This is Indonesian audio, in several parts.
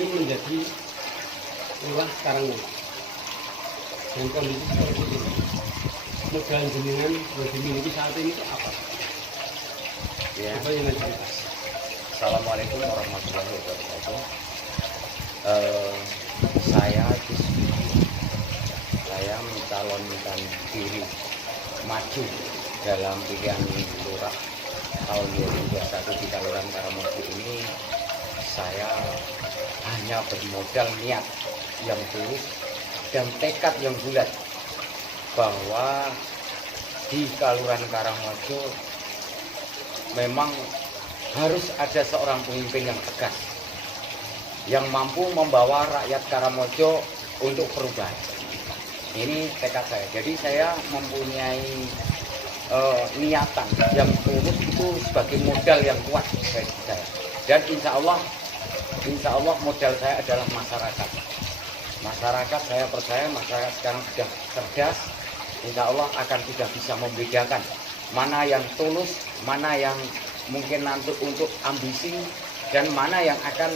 ingin menjadi lurah Karangmojo. Dan kondisi seperti ini, modal jenengan yang dimiliki saat ini itu apa? Ya. Coba yang cerita. Assalamualaikum warahmatullahi wabarakatuh. Saya mencalonkan diri maju dalam pilihan lurah tahun 2021 di Kelurahan Karangmojo ini. Saya hanya bermodal niat yang tulus dan tekad yang bulat bahwa di Kelurahan Karangmojo memang harus ada seorang pemimpin yang tegas yang mampu membawa rakyat Karangmojo untuk perubahan. Ini tekad saya. Jadi saya mempunyai niatan yang tulus itu sebagai modal yang kuat bagi saya. Dan insya Allah modal saya adalah masyarakat. Masyarakat, saya percaya masyarakat sekarang sudah cerdas. Insya Allah akan sudah bisa membedakan mana yang tulus, mana yang mungkin nanti untuk ambisi, dan mana yang akan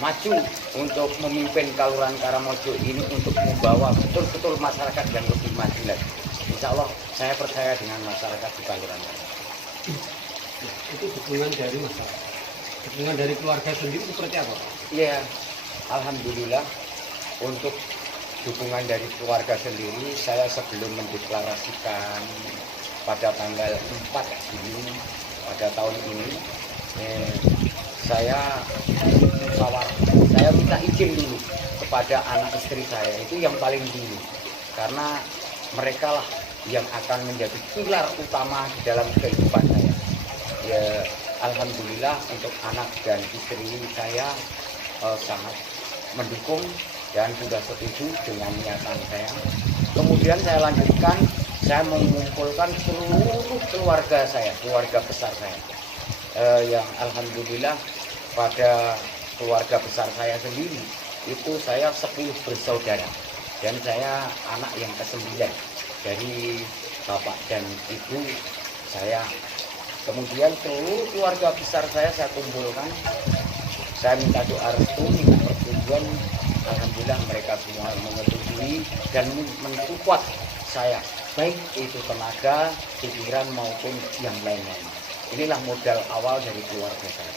maju untuk memimpin Kelurahan Karangmojo ini untuk membawa betul-betul masyarakat yang lebih maju lagi. Insya Allah saya percaya dengan masyarakat di Kelurahan Karangmojo. Itu dukungan dari masyarakat. Dukungan dari keluarga sendiri seperti apa? Iya, alhamdulillah untuk dukungan dari keluarga sendiri, saya sebelum mendeklarasikan pada tanggal 4 Juni pada tahun ini, saya minta izin dulu kepada anak istri saya, itu yang paling dulu, karena mereka lah yang akan menjadi pilar utama di dalam kehidupan saya. Ya, alhamdulillah untuk anak dan istri saya sangat mendukung dan sudah setuju dengan niatan saya. Kemudian saya lanjutkan, saya mengumpulkan seluruh keluarga saya, keluarga besar saya, yang alhamdulillah pada keluarga besar saya sendiri itu saya 10 bersaudara dan saya anak yang ke-9 dari bapak dan ibu saya. Kemudian seluruh keluarga besar saya kumpulkan, saya minta doa restu, minta persetujuan. Alhamdulillah mereka semua menyetujui dan mensupport saya, baik itu tenaga, pikiran maupun yang lain-lain. Inilah modal awal dari keluarga saya.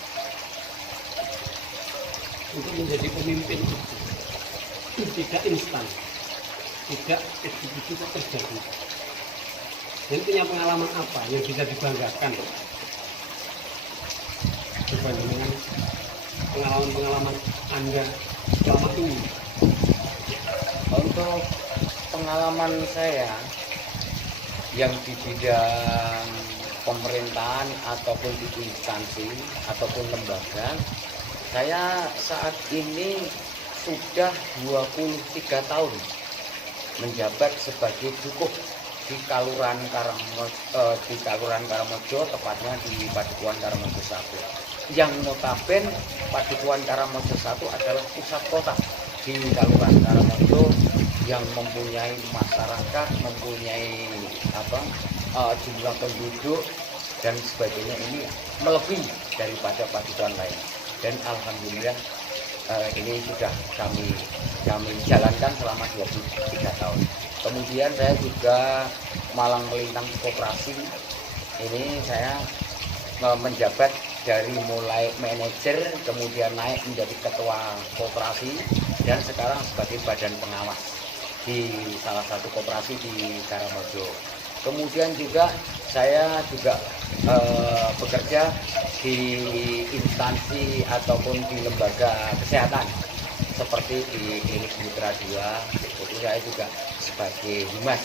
Untuk menjadi pemimpin itu tidak instan, tidak begitu terjadi. Dan punya pengalaman apa yang bisa dibanggakan dibandingkan pengalaman Anda selama ini? Untuk pengalaman saya yang di bidang pemerintahan ataupun di instansi ataupun lembaga, saya saat ini sudah 23 tahun menjabat sebagai dukuh di Kelurahan Karangmojo, tepatnya di Padukuhan Karangmojo 1. Yang notaben Padukuhan Karangmojo 1 adalah pusat kota di Kelurahan Karangmojo yang mempunyai masyarakat, mempunyai jumlah penduduk dan sebagainya, ini melebihi daripada padukuhan lain. Dan alhamdulillah ini sudah kami jalankan selama 23 tahun. Kemudian saya juga malang melintang koperasi. Ini saya menjabat dari mulai manajer, kemudian naik menjadi ketua koperasi, dan sekarang sebagai badan pengawas di salah satu koperasi di Karangmojo. Kemudian juga saya bekerja di instansi ataupun di lembaga kesehatan seperti di Klinik Mitra 2, itu saya juga sebagai humas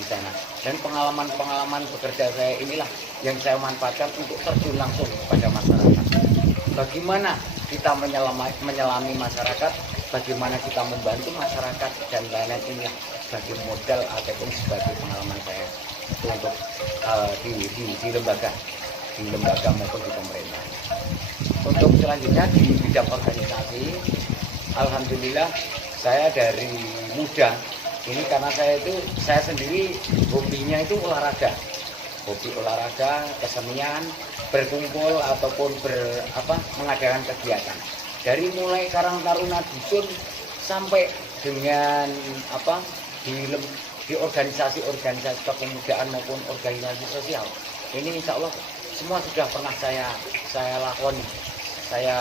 di sana. Dan pengalaman bekerja saya inilah yang saya manfaatkan untuk terjun langsung pada masyarakat. Bagaimana kita menyelami masyarakat, bagaimana kita membantu masyarakat, dan lain-lain, inilah sebagai modal ataupun sebagai pengalaman saya untuk di lembaga maupun di pemerintah. Untuk selanjutnya di bidang organisasi, alhamdulillah saya dari muda ini, karena saya sendiri hobinya itu olahraga, kesenian, berkumpul ataupun mengadakan kegiatan. dari mulai Karang Taruna dusun sampai dengan apa di organisasi-organisasi kepemudaan maupun organisasi sosial. Ini insya Allah semua sudah pernah saya lakoni, saya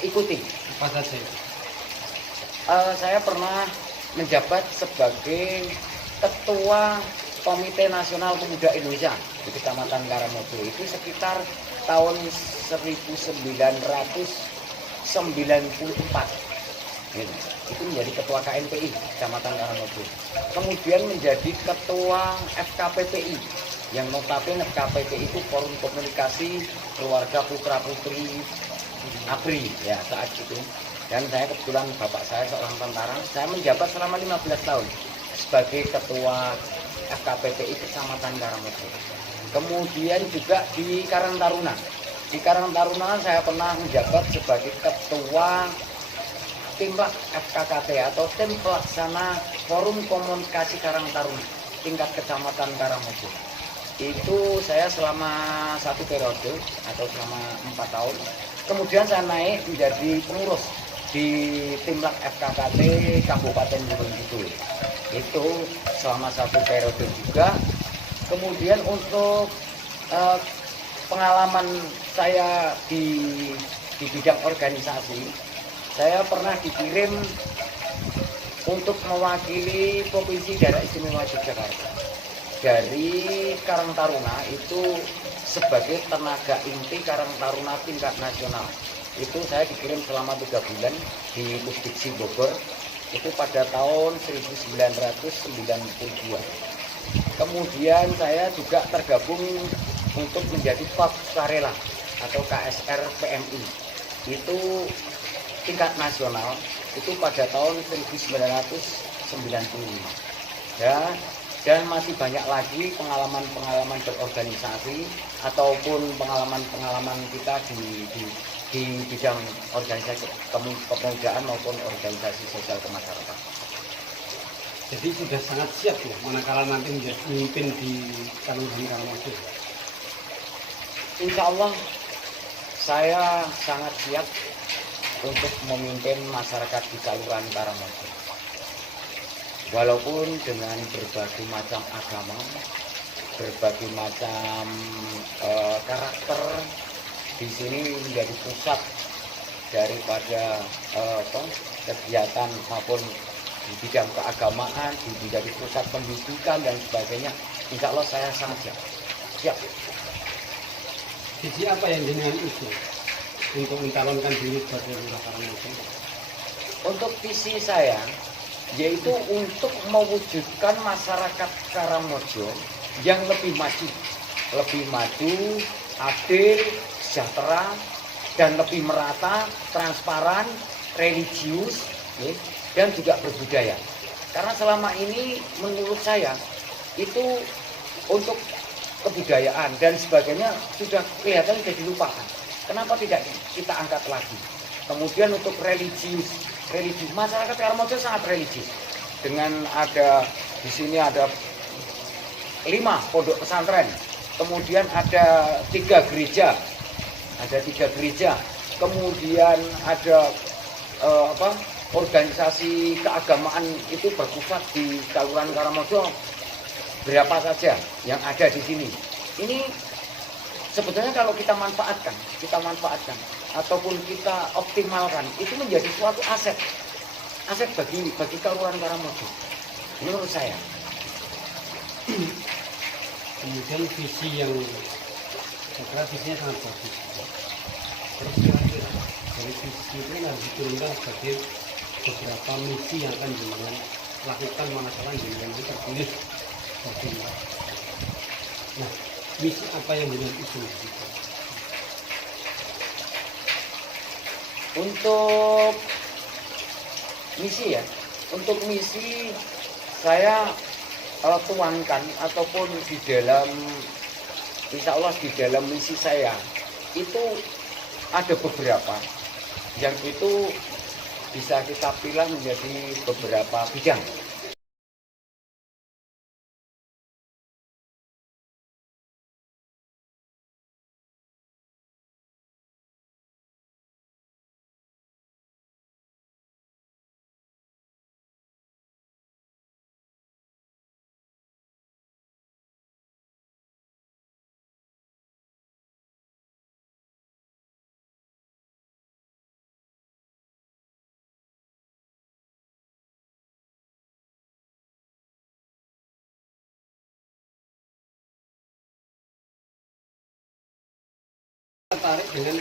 ikuti. Apa saja? Saya pernah menjabat sebagai Ketua Komite Nasional Pemuda Indonesia di Kecamatan Karangmojo. Itu sekitar tahun 1994. Itu menjadi Ketua KNPI Kecamatan Karangmojo. Kemudian menjadi Ketua FKPPI, yang notabene FKPPI itu Forum Komunikasi Keluarga Putra Putri ABRI ya saat itu. Dan saya kebetulan bapak saya seorang tentara, saya menjabat selama 15 tahun sebagai Ketua FKPPI Kecamatan Karangmojo. Kemudian juga di Karang Taruna. Di Karang Taruna saya pernah menjabat sebagai Ketua Timplak FKKT atau Tim Pelaksana Forum Komunikasi Karang Taruna tingkat Kecamatan Karangmojo. Itu saya selama 1 periode atau selama 4 tahun. Kemudian saya naik menjadi pengurus di Timplak FKKT Kabupaten Gunung Kidul. Itu selama 1 periode juga. Kemudian untuk pengalaman saya di bidang organisasi, saya pernah dikirim untuk mewakili Provinsi Daerah Istimewa Yogyakarta dari Karang Taruna itu sebagai tenaga inti Karang Taruna tingkat nasional. Itu saya dikirim selama 3 bulan di Pusdiksi Bogor itu pada tahun 1992. Kemudian saya juga tergabung untuk menjadi Pap Sukarela atau KSR PMI. Itu tingkat nasional itu pada tahun 1995. Ya, dan masih banyak lagi pengalaman-pengalaman berorganisasi ataupun pengalaman-pengalaman kita di bidang organisasi kepemudaan maupun organisasi sosial kemasyarakatan. Jadi sudah sangat siap ya manakala nanti menjadi pemimpin di Kelurahan Karangmojo. Insya Allah saya sangat siap untuk memimpin masyarakat di Kelurahan Karangmojo. Walaupun dengan berbagai macam agama, berbagai macam karakter, di sini menjadi pusat daripada kegiatan maupun di bidang keagamaan, menjadi pusat pendidikan dan sebagainya. Insya Allah saya sangat siap. Visi apa yang jenengan usul untuk mencalonkan diri sebagai Lurah Karangmojo? Untuk visi saya yaitu untuk mewujudkan masyarakat Karangmojo yang lebih maju, adil, sejahtera, dan lebih merata, transparan, religius, dan juga berbudaya. Karena selama ini menurut saya itu untuk kebudayaan dan sebagainya sudah kelihatan sudah dilupakan. Kenapa tidak kita angkat lagi? Kemudian untuk religius masyarakat Karangmojo sangat religius. Dengan di sini ada 5 pondok pesantren, kemudian ada 3 gereja, kemudian ada organisasi keagamaan itu berpusat di Kelurahan Karangmojo berapa saja yang ada di sini. Ini sebetulnya kalau kita manfaatkan ataupun kita optimalkan, itu menjadi suatu aset bagi Kelurahan Karangmojo menurut saya. Kemudian visi yang saya kira visinya sangat bagus. Terus kira-kira dari visi itu harus diturunkan sebagai beberapa misi yang akan jenengan lakukan manakala jenengan itu terpilih sebagai lurah. Nah, misi apa yang jenengan usul? Untuk misi saya tuangkan ataupun di dalam insya Allah di dalam misi saya itu ada beberapa yang itu bisa kita pilih menjadi beberapa bidang. tertarik dengan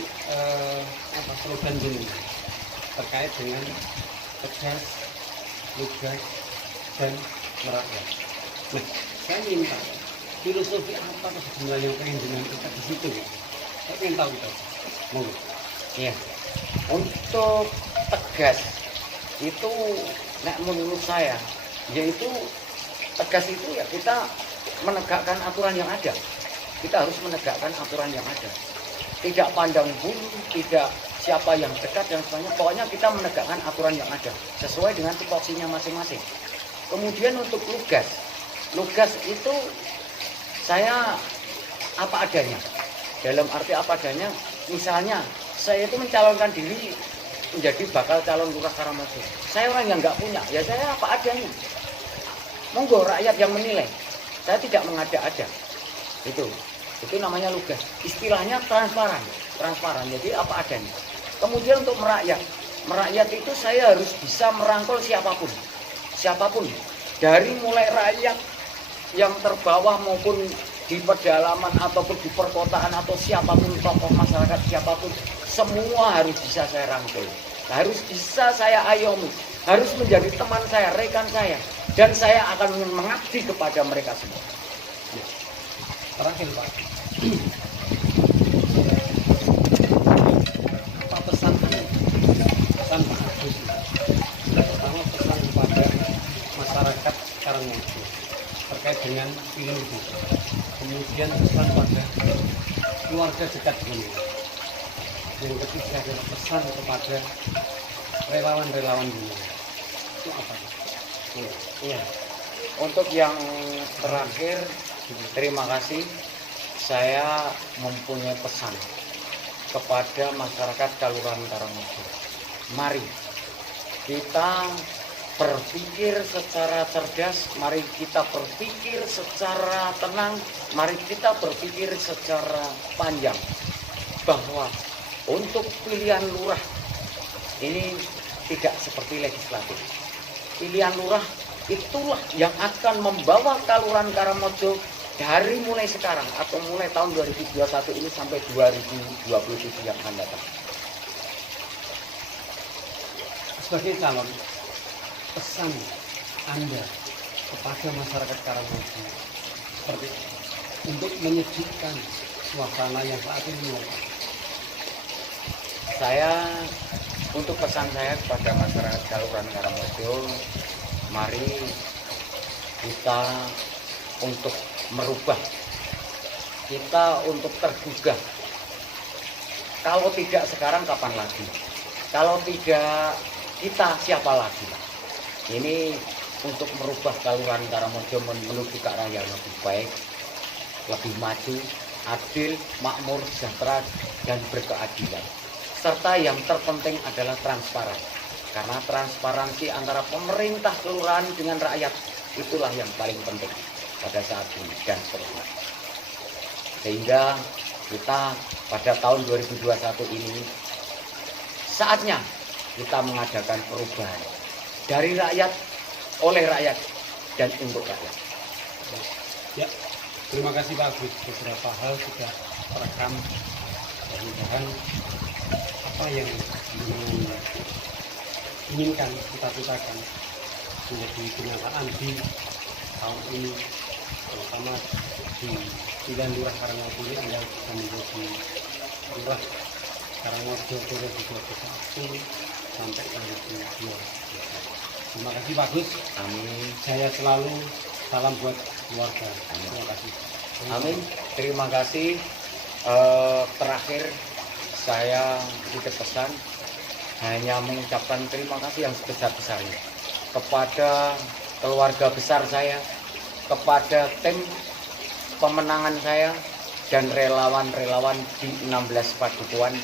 slogan ini terkait dengan tegas, lugas, dan merakyat. Nah, saya minta filosofi apa sebenarnya yang pengen dengan kita di situ? Saya ingin tahu itu. Monggo. Iya. Untuk tegas itu, nek menurut saya, yaitu tegas itu ya kita menegakkan aturan yang ada. Kita harus menegakkan aturan yang ada. Tidak pandang bulu, tidak siapa yang dekat dan sebagainya. Pokoknya kita menegakkan aturan yang ada sesuai dengan tupoksinya masing-masing. Kemudian untuk lugas, lugas itu saya apa adanya. Dalam arti apa adanya, misalnya saya itu mencalonkan diri menjadi bakal calon lurah Karangmojo. Saya orang yang nggak punya, ya saya apa adanya. Monggo rakyat yang menilai. Saya tidak mengada-ada. Itu namanya lugas. Istilahnya transparan, transparan. Jadi apa adanya. Kemudian untuk merakyat, merakyat itu saya harus bisa merangkul siapapun, siapapun. Dari mulai rakyat yang terbawah maupun di pedalaman ataupun di perkotaan atau siapapun tokoh masyarakat siapapun, semua harus bisa saya rangkul, harus bisa saya ayomi, harus menjadi teman saya, rekan saya, dan saya akan mengabdi kepada mereka semua. Terakhir Pak, apa pesan Pak Agus? Pertama pesan kepada masyarakat Karangmojo terkait dengan film itu. Kemudian pesan pada keluarga dekat ini. Yang ketiga adalah pesan kepada relawan-relawan ini. Itu apa? Iya. Untuk yang terakhir, terima kasih. Saya mempunyai pesan kepada masyarakat Kelurahan Karangmojo. Mari kita berpikir secara cerdas, mari kita berpikir secara tenang, mari kita berpikir secara panjang bahwa untuk pilihan lurah ini tidak seperti legislatif. Pilihan lurah itulah yang akan membawa Kelurahan Karangmojo dari mulai sekarang atau mulai tahun 2021 ini sampai 2027 yang akan datang. Sebagai calon, pesan Anda kepada masyarakat Karangmojo seperti untuk menyejukkan suasana yang saat ini. Untuk pesan saya kepada masyarakat Kelurahan Karangmojo, mari kita untuk merubah, kita untuk tergugah. Kalau tidak sekarang kapan lagi? Kalau tidak kita siapa lagi? Ini untuk merubah Kelurahan Karangmojo menuju ke arah yang lebih baik, lebih maju, adil, makmur, sejahtera, dan berkeadilan. Serta yang terpenting adalah transparan. Karena transparansi antara pemerintah kelurahan dengan rakyat itulah yang paling penting pada saat ini dan seterusnya. Sehingga kita pada tahun 2021 ini saatnya kita mengadakan perubahan dari rakyat, oleh rakyat, dan untuk rakyat. Ya, terima kasih Pak Agus. Beberapa hal sudah terekam. Mudah-mudahan apa yang inginkan, cita-citakan menjadi kenyataan di tahun ini, terutama di pilihan lurah Karangmojo ini. Anda bisa menjadi lurah Karangmojo periode 2021 sampai 2022. Terima kasih Pak Agus. Amin. Saya selalu salam buat keluarga. Terima kasih. Amin. Terima kasih. Terakhir saya titip pesan, hanya mengucapkan terima kasih yang sebesar-besarnya kepada keluarga besar saya, kepada tim pemenangan saya, dan relawan-relawan di 16 padukuhan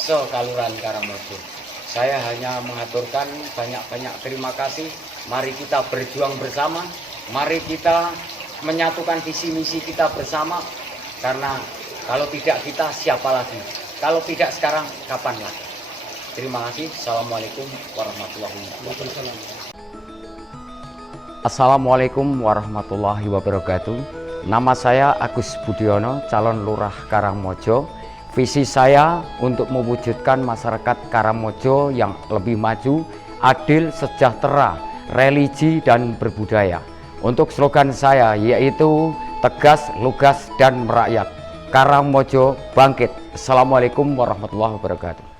se-Kelurahan Karangmojo. Saya hanya mengaturkan banyak-banyak terima kasih. Mari kita berjuang bersama, mari kita menyatukan visi misi kita bersama, karena kalau tidak kita siapa lagi? Kalau tidak sekarang kapan lagi? Terima kasih. Assalamualaikum warahmatullahi wabarakatuh. Assalamualaikum warahmatullahi wabarakatuh. Nama saya Agus Budiono, calon lurah Karangmojo. Visi saya untuk mewujudkan masyarakat Karangmojo yang lebih maju, adil, sejahtera, religi, dan berbudaya. Untuk slogan saya yaitu tegas, lugas, dan merakyat. Karangmojo bangkit. Assalamualaikum warahmatullahi wabarakatuh.